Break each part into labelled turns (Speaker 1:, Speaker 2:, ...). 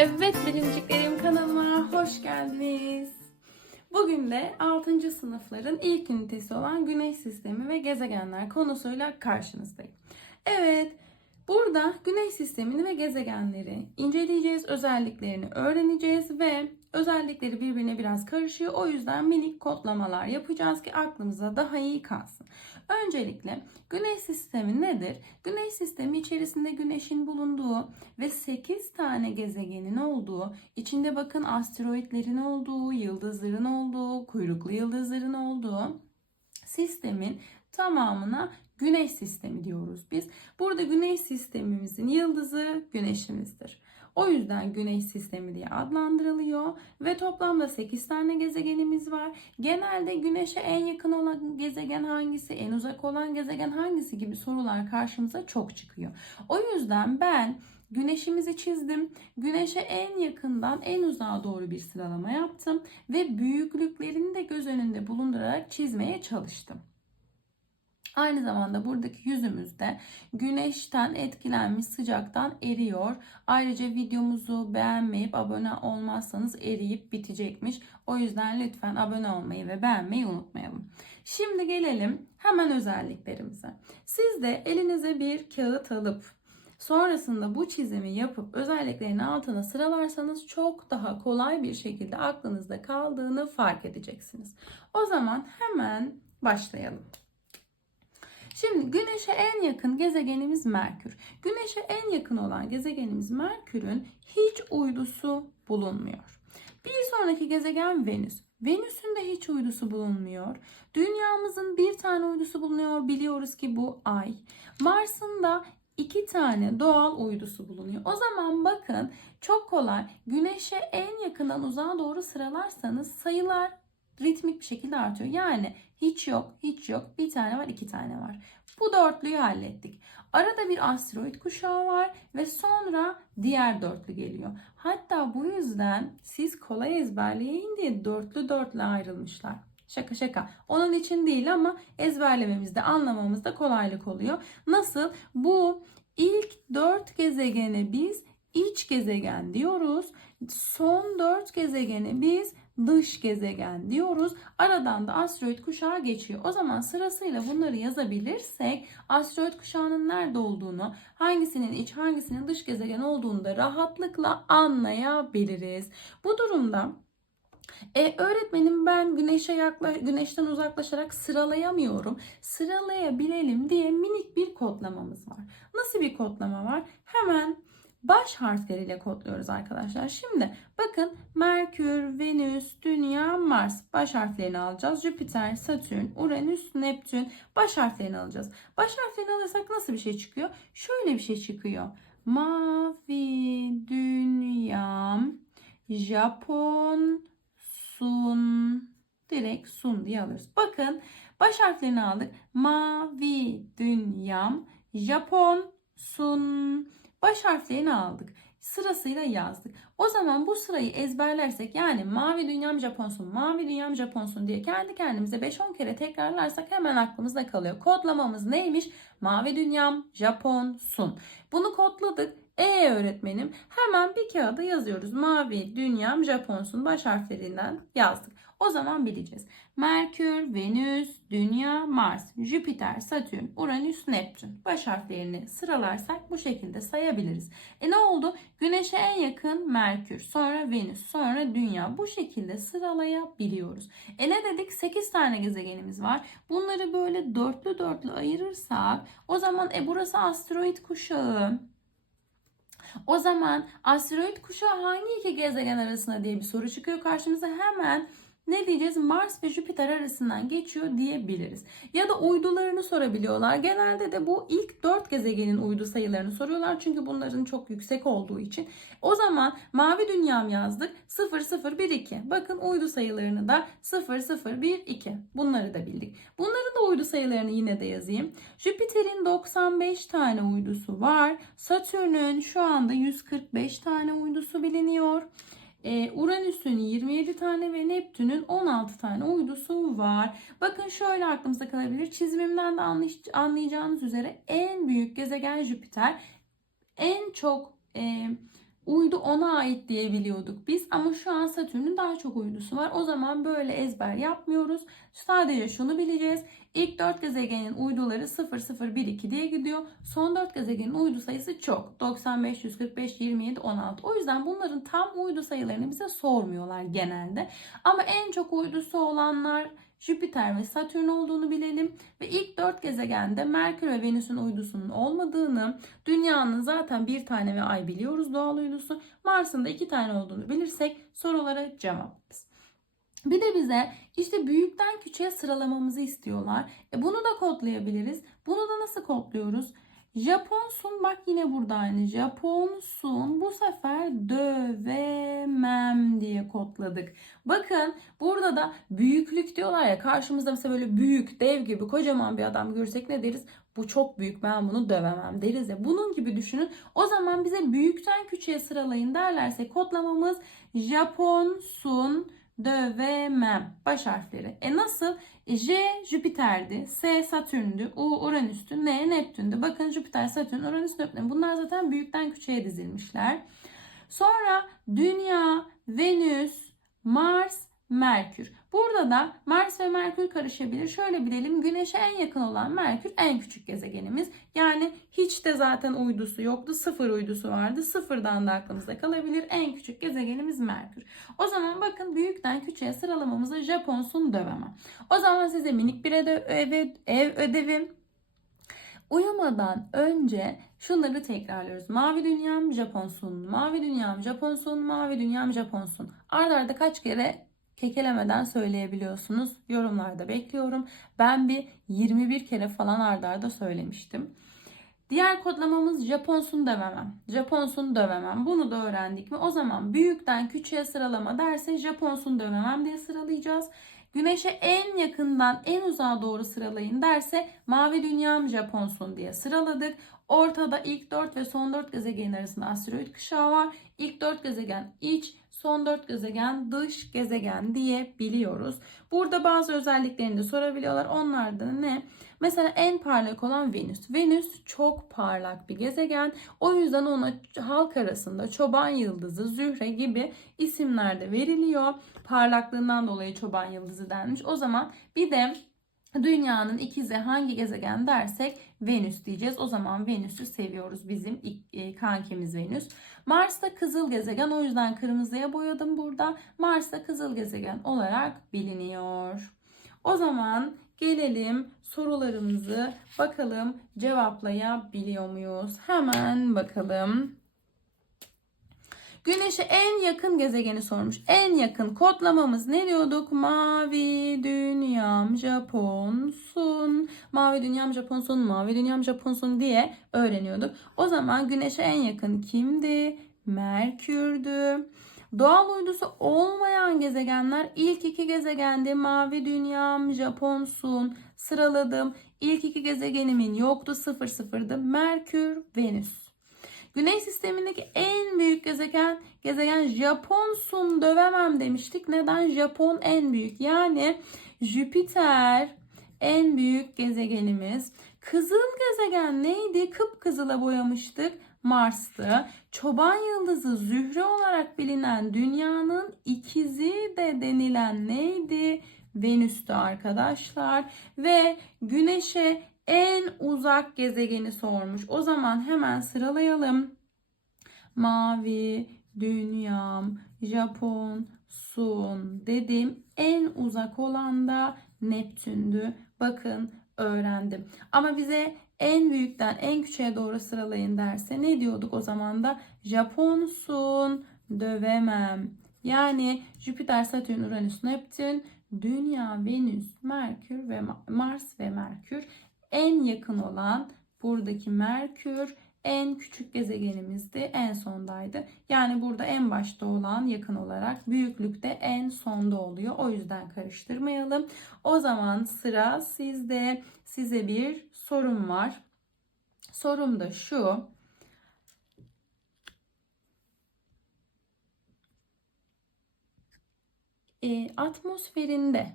Speaker 1: Evet bilinciklerim kanalıma hoş geldiniz. Bugün de 6. sınıfların ilk ünitesi olan Güneş Sistemi ve Gezegenler konusuyla karşınızdayım. Evet, burada Güneş Sistemini ve gezegenleri inceleyeceğiz, özelliklerini öğreneceğiz ve özellikleri birbirine biraz karışıyor. O yüzden minik kodlamalar yapacağız ki aklımıza daha iyi kalsın. Öncelikle Güneş sistemi nedir? Güneş sistemi içerisinde güneşin bulunduğu ve 8 tane gezegenin olduğu, içinde bakın asteroitlerin olduğu, yıldızların olduğu, kuyruklu yıldızların olduğu sistemin tamamına Güneş sistemi diyoruz biz. Burada Güneş sistemimizin yıldızı güneşimizdir. O yüzden Güneş sistemi diye adlandırılıyor ve toplamda 8 tane gezegenimiz var. Genelde Güneş'e en yakın olan gezegen hangisi, en uzak olan gezegen hangisi gibi sorular karşımıza çok çıkıyor. O yüzden ben Güneşimizi çizdim. Güneşe en yakından en uzağa doğru bir sıralama yaptım ve büyüklüklerini de göz önünde bulundurarak çizmeye çalıştım. Aynı zamanda buradaki yüzümüzde güneşten etkilenmiş sıcaktan eriyor. Ayrıca videomuzu beğenmeyip abone olmazsanız eriyip bitecekmiş. O yüzden lütfen abone olmayı ve beğenmeyi unutmayalım. Şimdi gelelim hemen özelliklerimize. Siz de elinize bir kağıt alıp sonrasında bu çizimi yapıp özelliklerini altına sıralarsanız çok daha kolay bir şekilde aklınızda kaldığını fark edeceksiniz. O zaman hemen başlayalım. Şimdi Güneş'e en yakın gezegenimiz Merkür. Güneş'e en yakın olan gezegenimiz Merkür'ün hiç uydusu bulunmuyor. Bir sonraki gezegen Venüs. Venüs'ün de hiç uydusu bulunmuyor. Dünyamızın bir tane uydusu bulunuyor. Biliyoruz ki bu Ay. Mars'ın da iki tane doğal uydusu bulunuyor. O zaman bakın çok kolay. Güneş'e en yakından uzağa doğru sıralarsanız sayılar ritmik bir şekilde artıyor. Yani hiç yok, hiç yok. Bir tane var, iki tane var. Bu dörtlüyü hallettik. Arada bir asteroid kuşağı var ve sonra diğer dörtlü geliyor. Hatta bu yüzden siz kolay ezberleyin diye dörtlü dörtlü ayrılmışlar. Şaka şaka. Onun için değil ama ezberlememizde, anlamamızda kolaylık oluyor. Nasıl? Bu ilk dört gezegene biz iç gezegen diyoruz. Son dört gezegene biz dış gezegen diyoruz. Aradan da asteroid kuşağı geçiyor. O zaman sırasıyla bunları yazabilirsek asteroid kuşağının nerede olduğunu, hangisinin iç, hangisinin dış gezegen olduğunu da rahatlıkla anlayabiliriz. Bu durumda e, öğretmenim ben güneşe yakla, güneşten uzaklaşarak sıralayamıyorum. Sıralayabilelim diye minik bir kodlamamız var. Nasıl bir kodlama var? Hemen baş harfleriyle kodluyoruz arkadaşlar. Şimdi bakın Merkür, Venüs, Dünya, Mars baş harflerini alacağız. Jüpiter, Satürn, Uranüs, Neptün baş harflerini alacağız. Baş harflerini alırsak nasıl bir şey çıkıyor? Şöyle bir şey çıkıyor. Mavi dünya, Japon, sun, direkt sun diye alıyoruz. Bakın baş harflerini aldık. Mavi dünyam, Japon, sun, baş harflerini aldık. Sırasıyla yazdık. O zaman bu sırayı ezberlersek yani mavi dünyam Japonsun, mavi dünyam Japonsun diye kendi kendimize 5-10 kere tekrarlarsak hemen aklımızda kalıyor. Kodlamamız neymiş? Mavi dünyam Japonsun. Bunu kodladık. E öğretmenim hemen bir kağıda yazıyoruz. Mavi dünyam Japonsun baş harflerinden yazdık. O zaman bileceğiz. Merkür, Venüs, Dünya, Mars, Jüpiter, Satürn, Uranüs, Neptün. Baş harflerini sıralarsak bu şekilde sayabiliriz. E ne oldu? Güneşe en yakın Merkür, sonra Venüs, sonra Dünya. Bu şekilde sıralayabiliyoruz. E ne dedik? 8 tane gezegenimiz var. Bunları böyle dörtlü dörtlü ayırırsak o zaman e burası asteroid kuşağı. O zaman asteroid kuşağı hangi iki gezegen arasında diye bir soru çıkıyor karşımıza. Hemen ne diyeceğiz? Mars ve Jüpiter arasından geçiyor diyebiliriz. Ya da uydularını sorabiliyorlar. Genelde de bu ilk 4 gezegenin uydu sayılarını soruyorlar. Çünkü bunların çok yüksek olduğu için. O zaman mavi dünyam yazdık. 0012. Bakın uydu sayılarını da 0012. Bunları da bildik. Bunların da uydu sayılarını yine de yazayım. Jüpiter'in 95 tane uydusu var. Satürn'ün şu anda 145 tane uydusu biliniyor. Ee, Uranüs'ün 27 tane ve Neptün'ün 16 tane uydusu var. Bakın şöyle aklımızda kalabilir. Çizimimden de anlayacağınız üzere en büyük gezegen Jüpiter. En çok e, uydu ona ait diye biliyorduk biz ama şu an Satürn'ün daha çok uydusu var. O zaman böyle ezber yapmıyoruz. Sadece şunu bileceğiz. İlk 4 gezegenin uyduları 0 0 1 2 diye gidiyor. Son 4 gezegenin uydu sayısı çok. 95 145 27 16. O yüzden bunların tam uydu sayılarını bize sormuyorlar genelde. Ama en çok uydusu olanlar Jüpiter ve Satürn olduğunu bilelim ve ilk 4 gezegende Merkür ve Venüs'ün uydusunun olmadığını, Dünya'nın zaten bir tane ve Ay biliyoruz doğal uydusu, Mars'ın da iki tane olduğunu bilirsek sorulara cevaplarız. Bir de bize işte büyükten küçüğe sıralamamızı istiyorlar. E bunu da kodlayabiliriz. Bunu da nasıl kodluyoruz? Japonsun bak yine burada aynı. Japonsun bu sefer dövemem diye kodladık. Bakın burada da büyüklük diyorlar ya karşımızda mesela böyle büyük dev gibi kocaman bir adam görsek ne deriz? Bu çok büyük ben bunu dövemem deriz ya. Bunun gibi düşünün. O zaman bize büyükten küçüğe sıralayın derlerse kodlamamız Japonsun dövemem. Baş harfleri. E nasıl? E, J Jüpiter'di. S Satürn'dü. U Uranüs'tü. N Neptün'dü. Bakın Jüpiter, Satürn, Uranüs, Neptün. Bunlar zaten büyükten küçüğe dizilmişler. Sonra Dünya, Venüs, Mars, Merkür. Burada da Mars ve Merkür karışabilir. Şöyle bilelim Güneş'e en yakın olan Merkür en küçük gezegenimiz. Yani hiç de zaten uydusu yoktu. Sıfır uydusu vardı. Sıfırdan da aklımızda kalabilir. En küçük gezegenimiz Merkür. O zaman bakın büyükten küçüğe sıralamamızda Japonsun dövemem. O zaman size minik bir ev, ev ödevim. Uyumadan önce şunları tekrarlıyoruz. Mavi dünyam Japonsun, mavi dünyam Japonsun, mavi dünyam Japonsun. Arda arda kaç kere kekelemeden söyleyebiliyorsunuz. Yorumlarda bekliyorum. Ben bir 21 kere falan ardarda arda söylemiştim. Diğer kodlamamız Japonsun dövemem. Japonsun dövemem. Bunu da öğrendik mi? O zaman büyükten küçüğe sıralama derse Japonsun dövemem diye sıralayacağız. Güneşe en yakından en uzağa doğru sıralayın derse mavi dünyam Japonsun diye sıraladık. Ortada ilk 4 ve son 4 gezegenin arasında asteroid kuşağı var. İlk 4 gezegen iç, son 4 gezegen dış gezegen diye biliyoruz. Burada bazı özelliklerini de sorabiliyorlar. Onlar da ne? Mesela en parlak olan Venüs. Venüs çok parlak bir gezegen. O yüzden ona halk arasında çoban yıldızı, zühre gibi isimler de veriliyor. Parlaklığından dolayı çoban yıldızı denmiş. O zaman bir de Dünyanın ikizi hangi gezegen dersek Venüs diyeceğiz. O zaman Venüs'ü seviyoruz. Bizim e, kankimiz Venüs. Mars da kızıl gezegen. O yüzden kırmızıya boyadım burada. Mars da kızıl gezegen olarak biliniyor. O zaman gelelim sorularımızı bakalım cevaplayabiliyor muyuz? Hemen bakalım. Güneş'e en yakın gezegeni sormuş. En yakın kodlamamız ne diyorduk? Mavi dünyam Japonsun. Mavi dünyam Japonsun, mavi dünyam Japonsun diye öğreniyorduk. O zaman Güneş'e en yakın kimdi? Merkür'dü. Doğal uydusu olmayan gezegenler ilk iki gezegendi. Mavi dünyam, Japonsun sıraladım. İlk iki gezegenimin yoktu 0 sıfırdı. Merkür, Venüs. Güneş sistemindeki en büyük gezegen gezegen Japonsun dövemem demiştik. Neden? Japon en büyük. Yani Jüpiter en büyük gezegenimiz. Kızıl gezegen neydi? Kıpkızıla boyamıştık. Mars'tı. Çoban yıldızı Zühre olarak bilinen dünyanın ikizi de denilen neydi? Venüs'tü arkadaşlar. Ve Güneş'e en uzak gezegeni sormuş. O zaman hemen sıralayalım. Mavi, dünyam, Japon, sun dedim. En uzak olan da Neptün'dü. Bakın öğrendim. Ama bize en büyükten en küçüğe doğru sıralayın derse ne diyorduk o zaman da? Japonsun, dövemem. Yani Jüpiter, Satürn, Uranüs, Neptün, Dünya, Venüs, Merkür ve Mars ve Merkür en yakın olan buradaki Merkür en küçük gezegenimizdi. En sondaydı. Yani burada en başta olan yakın olarak büyüklükte en sonda oluyor. O yüzden karıştırmayalım. O zaman sıra sizde. Size bir sorum var. Sorum da şu. E, atmosferinde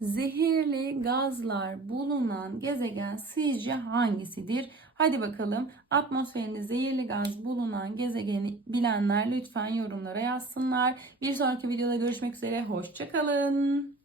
Speaker 1: zehirli gazlar bulunan gezegen sizce hangisidir? Hadi bakalım atmosferinde zehirli gaz bulunan gezegeni bilenler lütfen yorumlara yazsınlar. Bir sonraki videoda görüşmek üzere. Hoşçakalın.